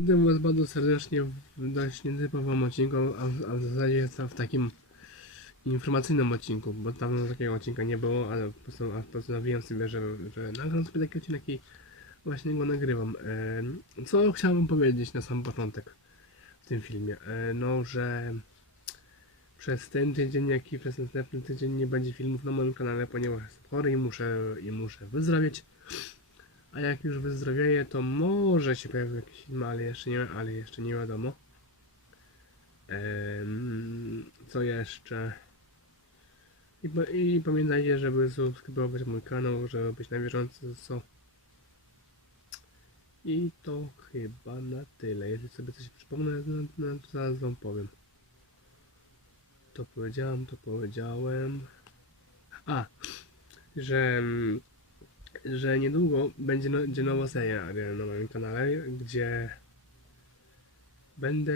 Witam Was bardzo serdecznie w dość nietypowym odcinku, a, a w zasadzie w takim informacyjnym odcinku, bo dawno takiego odcinka nie było, ale postanowiłem sobie, że, że nagram sobie taki odcinek i właśnie go nagrywam. Co chciałbym powiedzieć na sam początek w tym filmie? E, no, że przez ten tydzień, jak i przez następny tydzień nie będzie filmów na moim kanale, ponieważ jestem chory i muszę, i muszę wyzdrowieć. A jak już wyzdrowieję, to może się pojawią jakieś filmy, ale jeszcze nie, ale jeszcze nie wiadomo. Em, co jeszcze? I, I pamiętajcie, żeby subskrybować mój kanał, żeby być na bieżąco co. I to chyba na tyle. Jeśli sobie coś przypomnę, no, no, to zaraz wam powiem. To powiedziałem, to powiedziałem. A, że mm, że niedługo będzie, no, będzie nowa seria na moim kanale, gdzie będę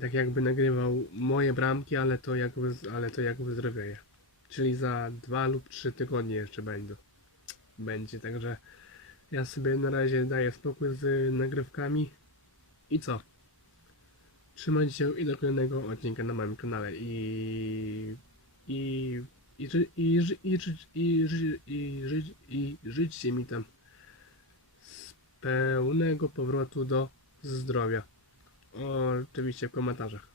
tak jakby nagrywał moje bramki, ale to jak, wyz- ale to jak wyzdrowieję. Czyli za dwa lub trzy tygodnie jeszcze będą. Będzie, także ja sobie na razie daję spokój z nagrywkami. I co? Trzymajcie się i do kolejnego odcinka na moim kanale i i i, i, i, i, i, ży, i życzcie mi tam z pełnego powrotu do zdrowia. Oczywiście w komentarzach.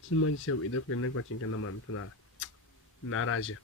Trzymajcie się i do kolejnego odcinka na moim kanale. Na razie.